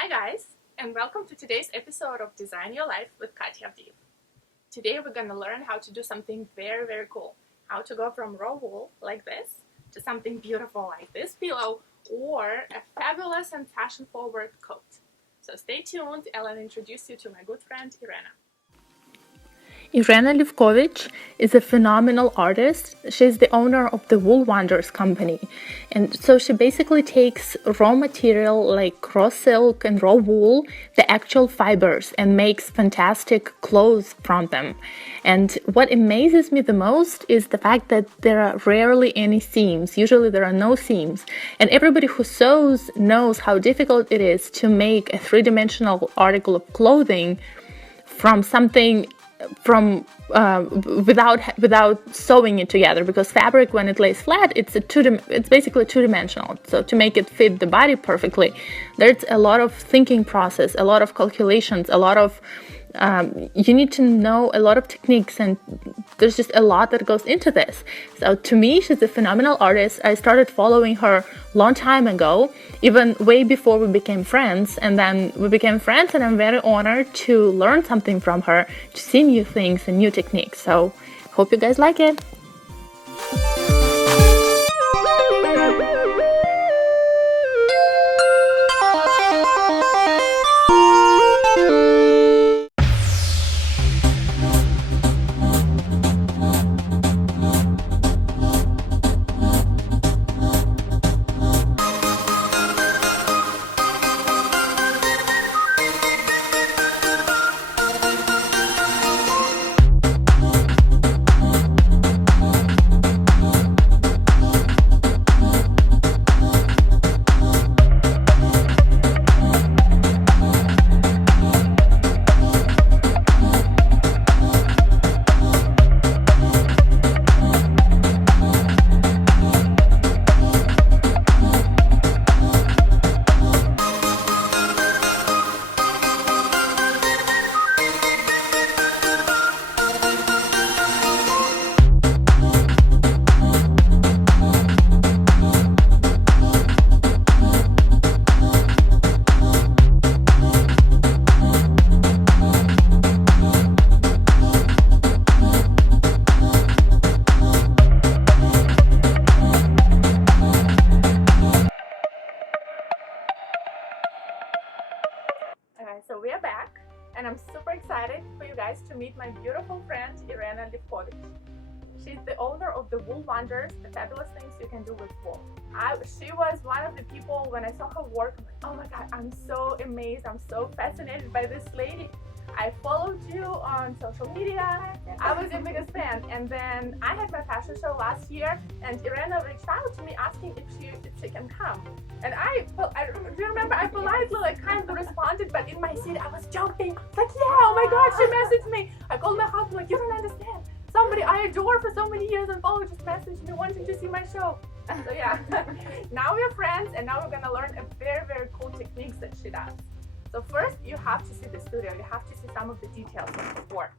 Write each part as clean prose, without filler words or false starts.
Hi guys, and welcome to today's episode of Design Your Life with Katya Avdeev. Today we're going to learn how to do something very cool. How to go from raw wool like this to something beautiful like this pillow or a fabulous and fashion forward coat. So stay tuned and I'll introduce you to my good friend Irena. Irena Levkovich is a phenomenal artist. She's the owner of the Wool Wonders company. And so she basically takes raw material like raw silk and raw wool, the actual fibers, and makes fantastic clothes from them. And what amazes me the most is the fact that there are rarely any seams. Usually there are no seams. And everybody who sews knows how difficult it is to make a three-dimensional article of clothing from something without sewing it together, because fabric, when it lays flat, it's basically two-dimensional. So to make it fit the body perfectly, there's a lot of thinking process, a lot of calculations, a lot of you need to know a lot of techniques, and there's just a lot that goes into this. So to me, she's a phenomenal artist. I started following her long time ago, even way before we became friends, and then we became friends, and I'm very honored to learn something from her, to see new things and new techniques. So hope you guys like it. Alright, so we are back, and I'm super excited for you guys to meet my beautiful friend Irena Levkovich. She's the owner of the Wool Wonders, the fabulous things you can do with wool. She was one of the people, when I saw her work, I'm like, oh my god, I'm so amazed, I'm so fascinated by this lady. I followed you on social media. I was your biggest fan, and then I had my fashion show last year, and Irena reached out to me asking if she can come. And I do you remember I politely kind of responded, but in my seat I was joking. Like, yeah, oh my god, she messaged me. I called my husband, like, you don't understand. Somebody I adore for so many years and followed just messaged me wanting to see my show. So yeah, now we're friends, and now we're gonna learn a very cool techniques that she does. So first, you have to see the studio. You have to see some of the details of her work.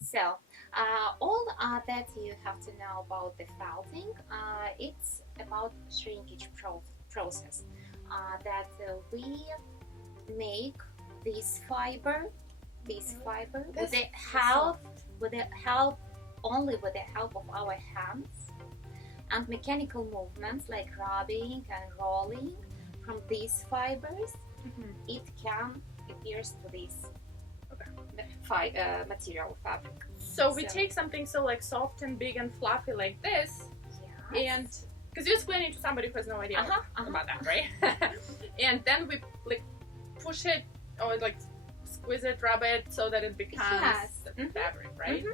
So, all that you have to know about the felting, it's about shrinkage process. That we make this fiber with the help only with the help of our hands and mechanical movements like rubbing and rolling from these fibers. It can pierce to this material fabric. So we take something so like soft and big and fluffy like this, and because you're explaining to somebody who has no idea about that, right? And then we like push it or like squeeze it, rub it so that it becomes the fabric, right?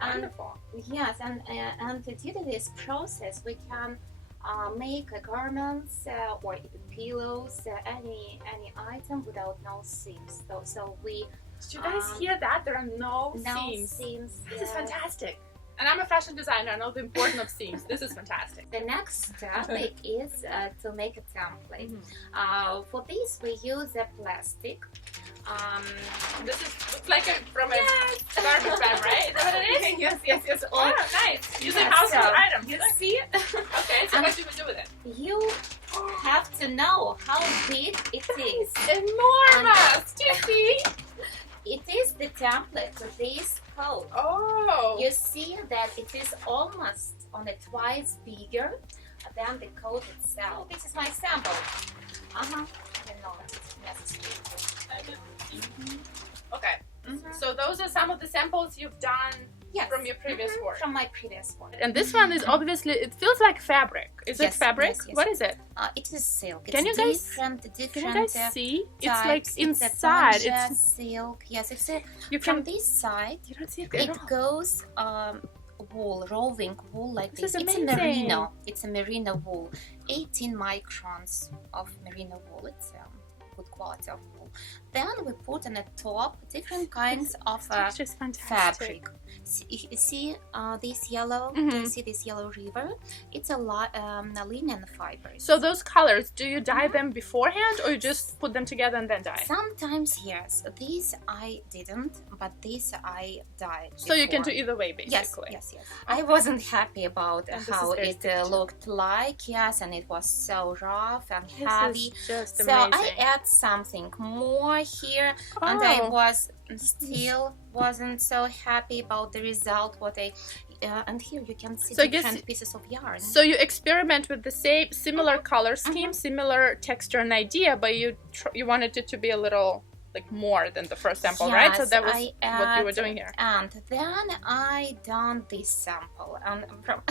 Wonderful. Yes, and due to this process, we can make garments or pillows, any item without no seams. So we. Did you guys hear that? There are no seams. This is fantastic. And I'm a fashion designer. I know the importance of seams. This is fantastic. The next step is to make a template. For this, we use a plastic. This looks like from a garbage bag, right? Is that what it is? Yes. Oh, nice. Using household items. You see? Okay, so what do we do with it? You have to know how big it is. Enormous! Do you see? It is the template for this coat. Oh! You see that it is almost on a twice bigger than the coat itself. This is my sample. You know it's necessary. Okay. So those are some of the samples you've done from your previous work. From my previous work. And this one is obviously, it feels like fabric. Is it fabric? Yes. What is it? It is silk. Can you guys see? It's like inside. It's silk. Yes, it's from this side. You don't see it. It goes wool, roving wool like this. It's a merino. It's a merino wool. 18 microns of merino wool. It's good quality of wool. Then we put on the top different kinds of fabric. See this yellow? Do you see this yellow river? It's a linen fibers. So those colors, do you dye them beforehand, or you just put them together and then dye? Sometimes yes. These I didn't, but these I dyed. So you can do either way, basically. Yes. I wasn't happy about how it looked like. Yes, and it was so rough and heavy. Just so I add something more here, and I wasn't so happy about the result. And here you can see different pieces of yarn. So you experiment with the similar color scheme, similar texture and idea, but you wanted it to be a little like more than the first sample, right? So that was what you were doing here. And then I done this sample, and from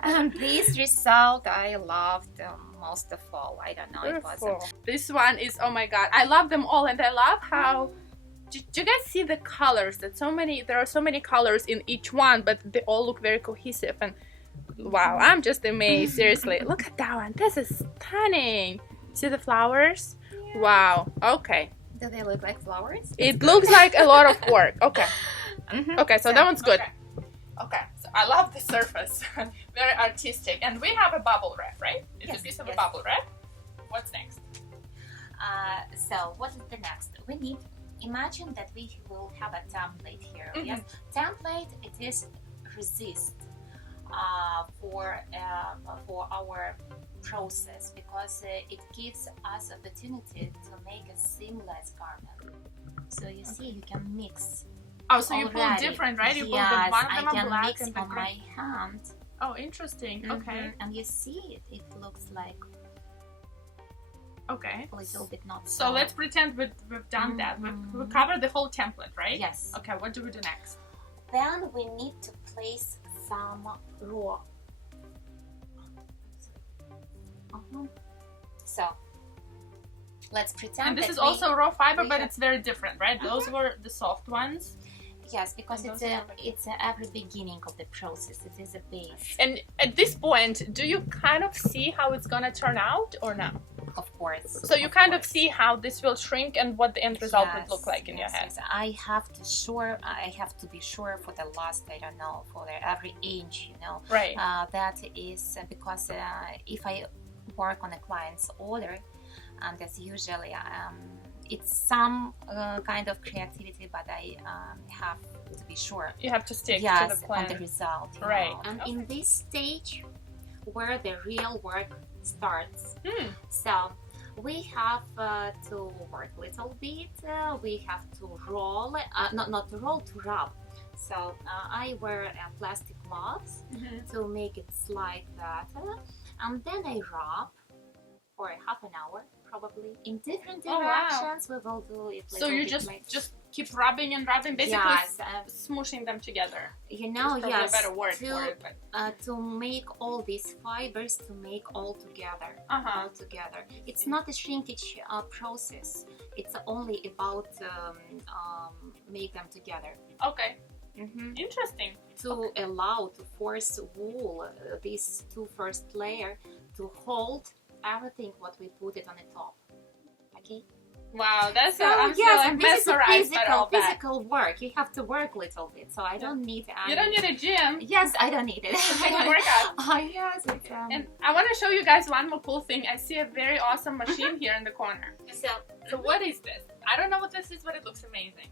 and this result I loved most of all. I don't know, Beautiful. It wasn't. This one is, oh my god, I love them all, and I love how. Do you guys see the colors? There are so many colors in each one, but they all look very cohesive. And wow, I'm just amazed. Seriously, look at that one. This is stunning. See the flowers? Yeah. Wow. Okay. Do they look like flowers? It looks like a lot of work. Okay. Okay, so that one's good. Okay. So I love the surface. Very artistic. And we have a bubble wrap, right? It's a piece of a bubble wrap. What's next? So what is the next? We need. Imagine that we will have a template here. Yes, template. It is resist for our process, because it gives us opportunity to make a seamless garment. So you see, you can mix. Oh, so you pull different, right? You pull the one of them I can black mix and on my hand. Oh, interesting. Okay. And you see, it looks like. Okay. A little bit not so. Let's pretend we've done that. We've covered the whole template, right? Yes. Okay, what do we do next? Then we need to place some raw. So let's pretend. And this is also raw fiber, but it's very different, right? Those were the soft ones. Yes, because it's every beginning of the process. It is a base. And at this point, do you kind of see how it's gonna turn out or no? Of course. So you kind of see how this will shrink and what the end result would look like in your head. Yes. I have to be sure for the last, I don't know, for every inch, you know. Right. That is because if I work on a client's order, and as usually it's some kind of creativity, but I have to be sure. You have to stick to Yes, the plan. on the result. you Right. know. And in this stage, where the real work starts. So we have to work a little bit. We have to roll, not to roll, to rub. So I wear plastic gloves to make it slide better, and then I rub for half an hour probably in different Oh, wow. directions. We will do it. So you just keep rubbing and rubbing, basically yes, smooshing them together. you know, There's probably yes, a better word for it, but to make all these fibers to make all together. All together. It's not a shrinkage process. It's only about make them together. okay. Interesting. To allow, to force wool, these two first layer, to hold everything what we put it on the top. Okay. Wow, that's So I'm yes, still and this is a mesmerized by all that. physical work. You have to work a little bit. So I don't need any. You don't need a gym. Yes, I don't need it. I don't work out. Yes, it's, And I want to show you guys one more cool thing. I see a very awesome machine here in the corner. So what is this? I don't know what this is, but it looks amazing.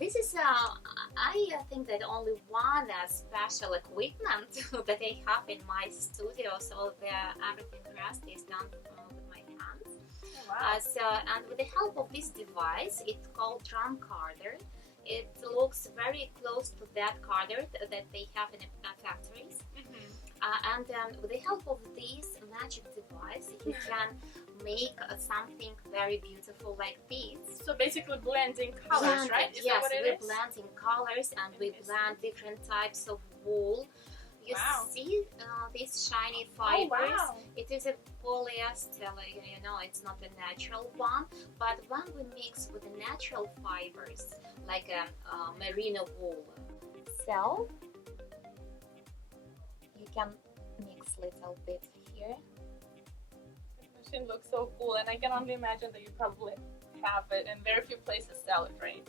This is, I think that only one special equipment that I have in my studio. So everything rest is done with my hands. Wow. And with the help of this device, it's called drum carder. It looks very close to that carder that they have in factories. And with the help of this magic device, you can make something very beautiful like this. So basically blending colors, right? Is Yes, that what it we is? blend in colors and we blend different types of wool. You Wow. see these shiny fibers? wow. It is a polyester, you know, it's not a natural one. But when we mix with the natural fibers, like merino wool, so you can mix little bit here. The machine looks so cool, and I can only imagine that you probably have it, and very few places sell it, right?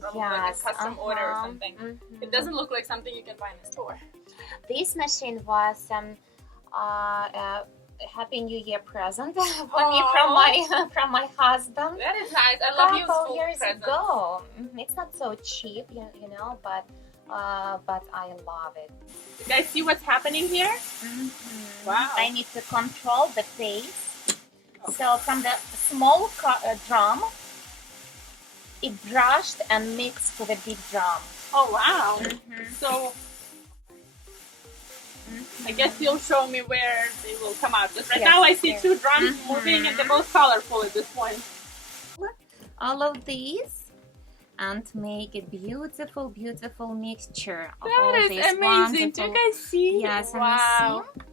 Probably like a custom order or something. It doesn't look like something you can buy in a store. This machine was Happy New Year present for me from my husband. That is nice. I love Couple useful years presents. ago. It's not so cheap, you know, but I love it. You guys see what's happening here? Wow. I need to control the pace. So from the small drum, it brushed and mixed to the big drum. Oh wow. So I guess you'll show me where they will come out. Because right now I see two drums moving, and they're both colorful at this point. All of these, and make a beautiful, beautiful mixture of all That is these amazing. Do wonderful. you guys see? Yes, Wow. and you see?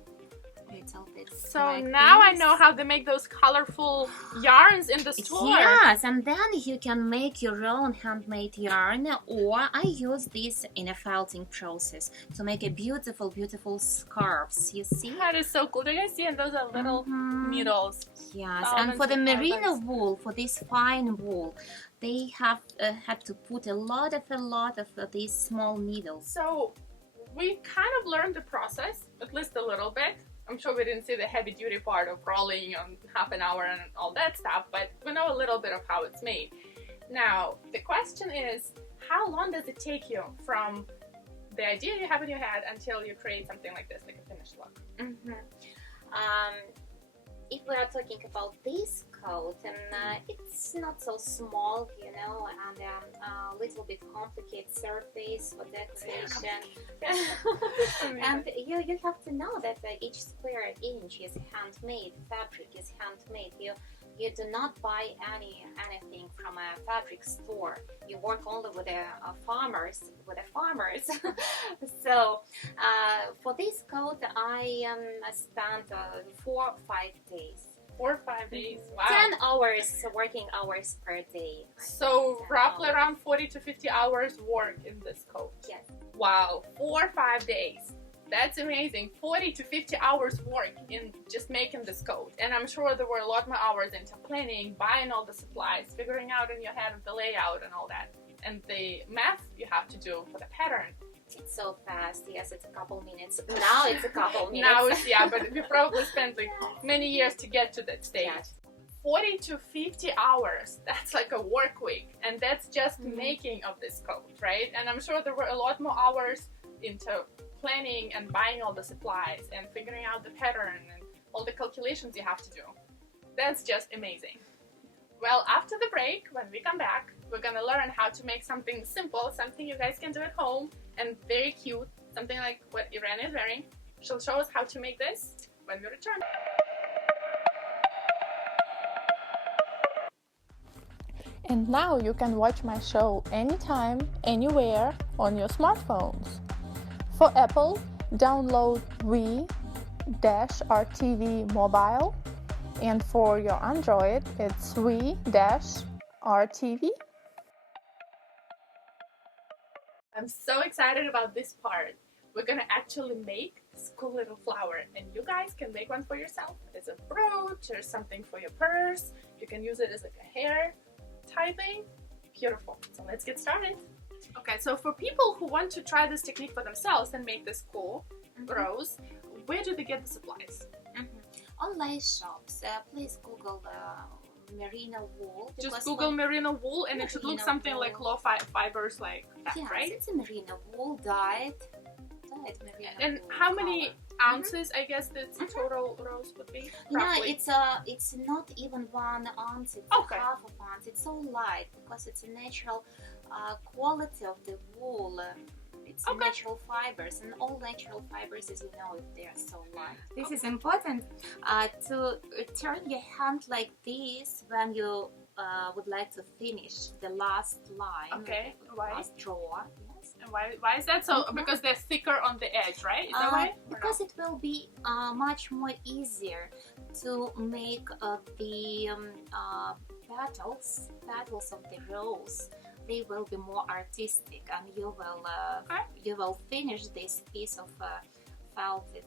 Little bit So like now I this. know how they make those colorful yarns in the store. Yes, and then you can make your own handmade yarn, or I use this in a felting process to make a beautiful, beautiful scarves. You see? That is so cool. Do you guys see? And those are little needles. Yes, Thousands and for the of merino fibers. wool, for this fine wool, they have had to put a lot of these small needles. So we kind of learned the process, at least a little bit. I'm sure we didn't see the heavy duty part of rolling on half an hour and all that stuff, but we know a little bit of how it's made. Now, the question is, how long does it take you from the idea you have in your head until you create something like this, like a finished look? If we are talking about this coat, and it's not so small, you know, and a little bit complicated surface for decoration. And you have to know that each square inch is handmade, fabric is handmade. You do not buy anything from a fabric store. You work only with farmers. So for this coat, I spent 4 or 5 days. 4 or 5 days. Wow. 10 hours working hours per day. So roughly around 40 to 50 hours work in this coat. Yes. Wow, 4 or 5 days. That's amazing. 40 to 50 hours work in just making this coat. And I'm sure there were a lot more hours into planning, buying all the supplies, figuring out in your head the layout and all that. And the math you have to do for the pattern. It's so fast. Yes, it's a couple minutes. Now it's a couple minutes. Now it's, yeah, but we probably spent like many years to get to that stage. Yes. 40 to 50 hours. That's like a work week, and that's just making of this coat, right? And I'm sure there were a lot more hours into planning and buying all the supplies and figuring out the pattern and all the calculations you have to do. That's just amazing. Well, after the break, when we come back, we're gonna learn how to make something simple, something you guys can do at home, and very cute, something like what Irena is wearing. She'll show us how to make this when we return. And now you can watch my show anytime, anywhere on your smartphones. For Apple, download V-RTV Mobile, and for your Android, it's V-RTV. I'm so excited about this part. We're gonna actually make this cool little flower, and you guys can make one for yourself as a brooch or something for your purse. You can use it as like a hair tie thing. Beautiful. So let's get started. Okay, so for people who want to try this technique for themselves and make this cool rose, where do they get the supplies? Online shops. Please Google merino wool. Just Google merino wool, and it should look something wool. like low fibers like that, Yes, right? it's a merino wool dyed merino And wool how many color. ounces, I guess, the total rose would be? You know, Roughly? it's not even 1 ounce. It's Okay. half of ounce. It's so light because it's a natural quality of the wool. It's natural fibers, and all natural fibers, as you know, they are so light. This is important to turn your hand like this when you would like to finish the last line. Okay, the why? last draw. Yes. And why is that so? Because they're thicker on the edge, right? Is that why? Because it will be much more easier to make the petals of the rose. They will be more artistic, and you will finish this piece of felted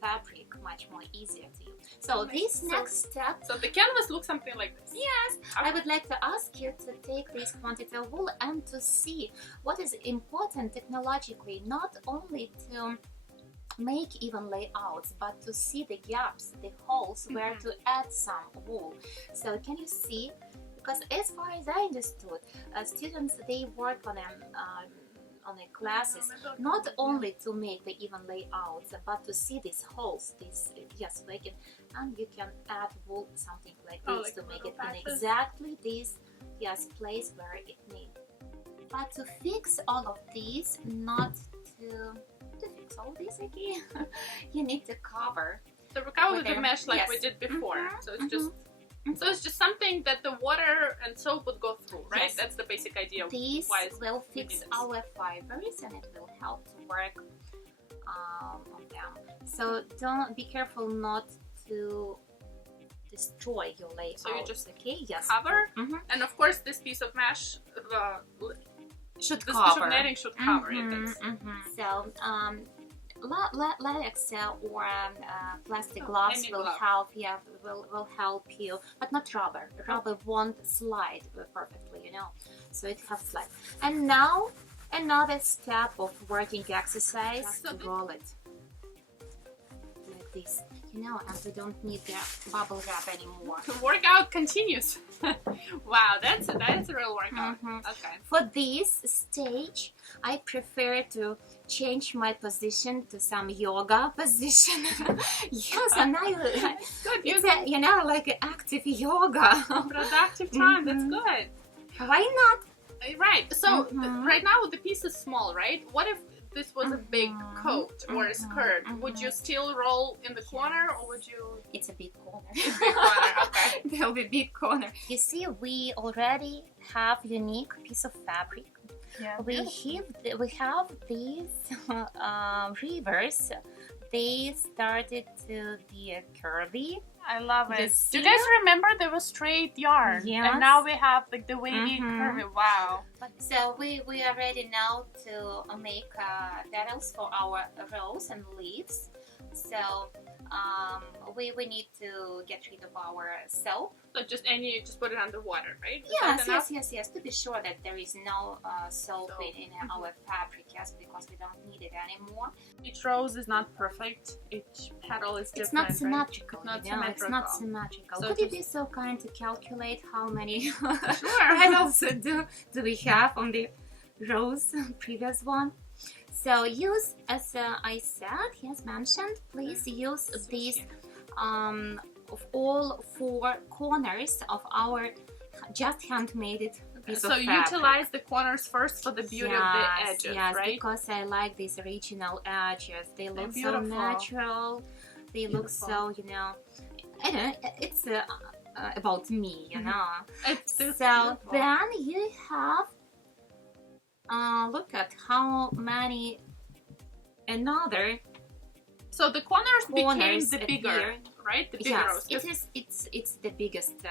fabric much more easier to you. So this next step. So the canvas looks something like this. Yes, I would like to ask you to take this quantity of wool and to see what is important technologically, not only to make even layouts, but to see the gaps, the holes where to add some wool. So can you see? Because as far as I understood, students, they work on the classes not only to make the even layouts, but to see these holes, and you can add wool, something like this, like to make it patches. in exactly this place where it needs. But to fix all of these, not to fix all this again, you need to cover. So we cover with the mesh like we did before. So it's just. So it's just something that the water and soap would go through, right? Yes. That's the basic idea of This why will fix our fibers, and it will help to work on them. So don't be careful not to destroy your layout. So you just Yes. cover, and of course this piece of mesh, Should this cover. piece of netting should cover it. So latex or plastic gloves any will glove. help. Yeah, will help you, but not rubber. Rubber won't slide perfectly, you know. So it has slide. And now another step of working exercise. So To roll it like this, you know, and we don't need the bubble wrap anymore. The workout continues. Wow, that's a real workout. Okay. For this stage, I prefer to change my position to some yoga position. Yes, and Good. it's you know, like active yoga. Productive time. That's good. Why not? Right. So right now the piece is small, right? What if this was a big coat or a skirt? Would you still roll in the corner, or would you? It's a big corner. It's big corner. Okay. There'll be big corner. You see, we already have unique piece of fabric. Yeah. We have these rivers. They started to be curvy. I love it. Yes. Do you guys remember there was straight yarn? Yes. And now we have like the wavy curvy. Wow. So we are ready now to make petals for our rose and leaves. So we need to get rid of our soap. So just put it under water, right? Yes. To be sure that there is no soap in our fabric, yes, because we don't need it anymore. Each rose is not perfect. Each petal is different. It's not symmetrical. Right? It's not symmetrical. So could you be so kind to calculate how many Sure. petals do we have on the rose previous one? So use, as I said, yes, mentioned, please use these of all 4 corners of our just handmade piece of fabric. Utilize the corners first for the beauty of the edges, right? Because I like these original edges. They look so beautiful. natural. They look so, I don't know, it's about me, So then you have look at how many So the corners became the bigger, appear. Right? The bigger rows. It's the biggest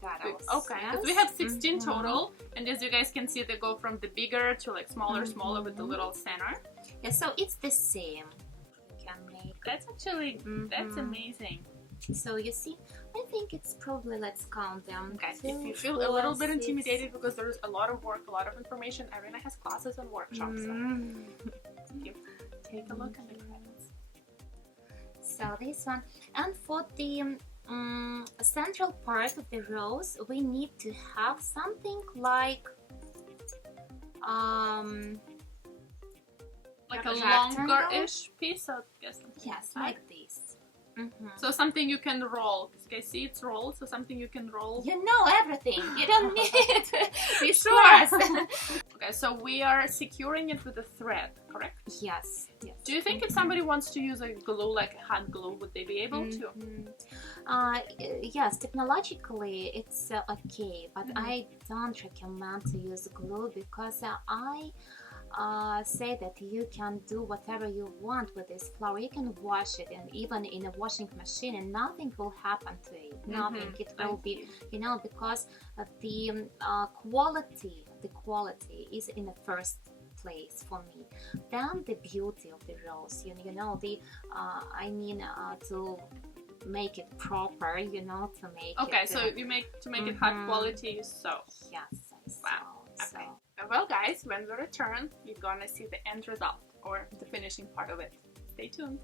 petals. Okay, because we have 16 total, and as you guys can see, they go from the bigger to like smaller with the little center. Yeah, so it's the same. You can make. That's actually that's amazing. So you see, I think it's probably, let's count them. Okay, if you feel a little bit intimidated because there's a lot of work, a lot of information, Irena has classes and workshops. So take a look at the credits. So this one, and for the central part of the rose, we need to have something like a longer-ish piece, I guess. Yes, like this. So something you can roll. You guys see it's rolled, so something you can roll. You know everything. You don't need this class. Okay, so we are securing it with a thread, correct? Yes. Do you think if somebody wants to use a glue, like hot glue, would they be able to? Yes, technologically it's okay, but I don't recommend to use glue because I say that you can do whatever you want with this flower. You can wash it, and even in a washing machine, and nothing will happen to it. Nothing. It will be, because the quality is in the first place for me. Then the beauty of the rose, to make it proper, to make okay, it. So you make it high quality, so. Yes. Wow. Okay. Well, guys, when we return, you're gonna see the end result or the finishing part of it. Stay tuned.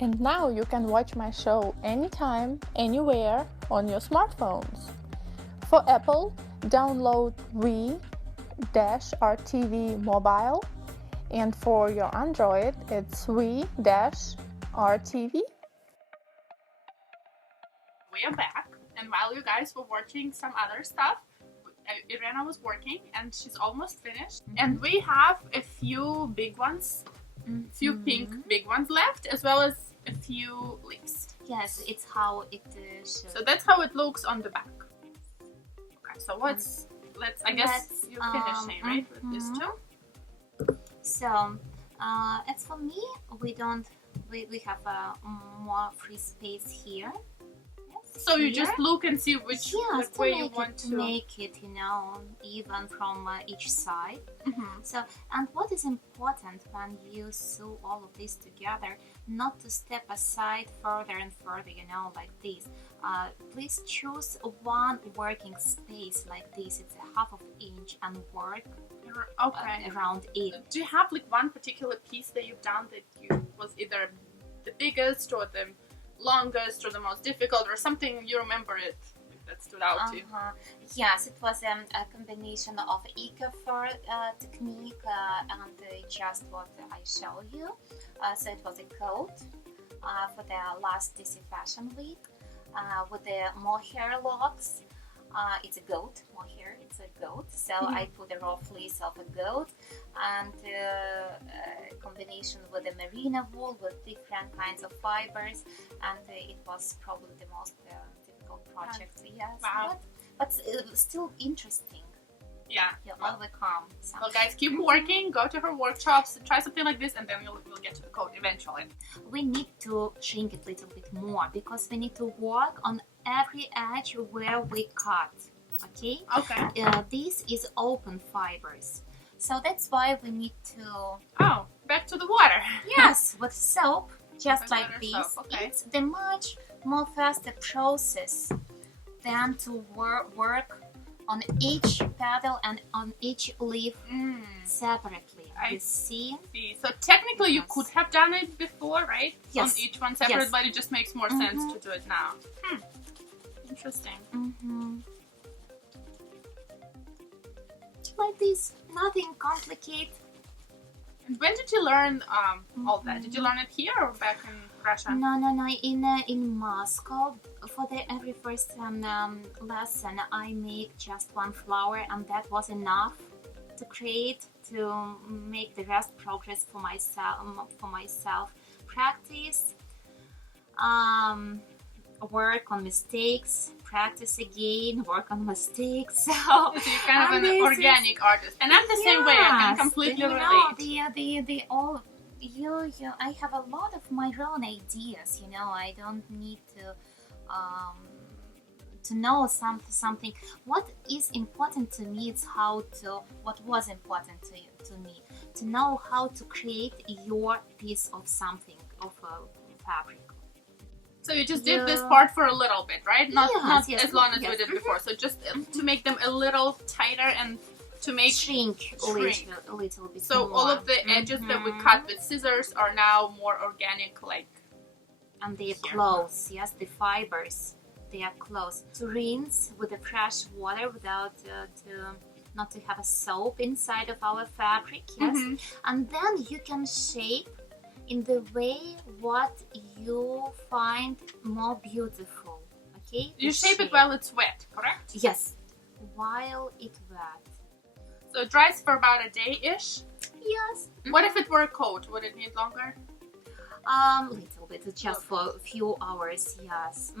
And now you can watch my show anytime, anywhere on your smartphones. For Apple, download V-RTV Mobile, and for your Android, it's V-RTV. We are back, and while you guys were watching some other stuff, Irena was working, and she's almost finished. And we have a few big ones, few pink big ones left, as well as a few leaves. Yes, it's how it should. So that's how it looks on the back. Okay, so I guess you're finishing, right, with these two? So, as for me, we have more free space here. So you just look and see which way you want to make it, even from each side. So, and what is important when you sew all of this together, not to step aside further and further, like this. Please choose one working space like this. It's a half of an inch and work around it. Do you have like one particular piece that you've done that was either the biggest or the longest or the most difficult, or something you remember that stood out to you? Yes, it was a combination of eco-fur technique and just what I showed you. So it was a coat for the last DC Fashion Week with the mohair locks. It's a goat mohair. It's a goat. So I put a raw fleece of a goat and a combination with the merino wool with different kinds of fibers, and it was probably the most difficult project. Yes, wow. but still interesting. Yeah, will become something. Well, guys, keep working. Go to her workshops. Try something like this, and then we'll get to the code eventually. We need to shrink it a little bit more because we need to work on every edge where we cut. Okay? Okay. This is open fibers. So that's why we need to... Oh, back to the water. Yes, with soap, just With like water this. soap, okay. It's the much more faster process than to work on each petal and on each leaf separately. You see? So technically you Yes. could have done it before, right? Yes. On each one separate, Yes. but it just makes more sense to do it now. Interesting. Like this, nothing complicated. And when did you learn all that? Did you learn it here or back in Russia? No, in Moscow. For the every first lesson, I made just one flower, and that was enough to create, to make the rest progress for myself. Practice, work on mistakes, practice again, work on mistakes. So So you're kind of an organic artist, and I'm the same way. I can completely relate. The all I have a lot of my own ideas. You know, I don't need to know something. What is important to me is what was important to me, to know how to create your piece of something, of a fabric. So you just did this part for a little bit, right? Not Yes, as long as we yes. did before. So just to make them a little tighter and to make Shrink a little bit So more. all of the edges that we cut with scissors are now more organic, like. And they are close. Yes, the fibers, they are close. To rinse with the fresh water without not to have a soap inside of our fabric. Yes, and then you can shape in the way what you find more beautiful. Okay. You shape it while it's wet, correct? Yes, while it's wet. So it dries for about a day-ish. Yes. What if it were a coat? Would it need longer? Little bit, just for a few hours, yes.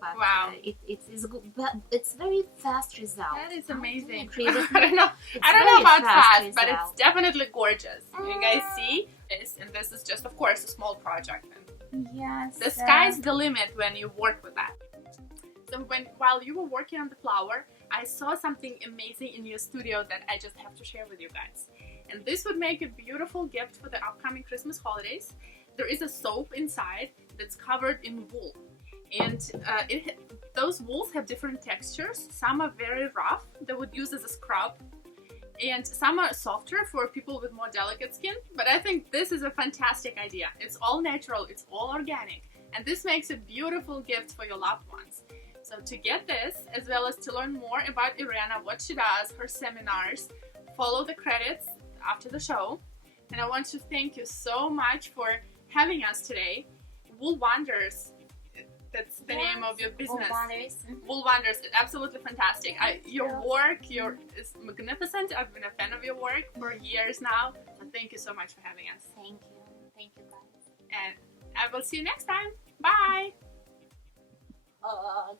But Wow. It is good, but it's very fast result. That is amazing. I don't I don't know very about fast fast, but it's result. definitely gorgeous. You guys see this, and this is just, of course, a small project. And Yes. the sky's the limit when you work with that. So while you were working on the flower, I saw something amazing in your studio that I just have to share with you guys. And this would make a beautiful gift for the upcoming Christmas holidays. There is a soap inside that's covered in wool. And those wools have different textures. Some are very rough, that would use as a scrub. And some are softer for people with more delicate skin. But I think this is a fantastic idea. It's all natural, it's all organic. And this makes a beautiful gift for your loved ones. So to get this, as well as to learn more about Irena, what she does, her seminars, follow the credits after the show. And I want to thank you so much for having us today. Wool Wonders, that's the name of your business. Wool Wonders, it's absolutely fantastic. Your work is magnificent. I've been a fan of your work for years now. So thank you so much for having us. Thank you guys. And I will see you next time. Bye. Hug.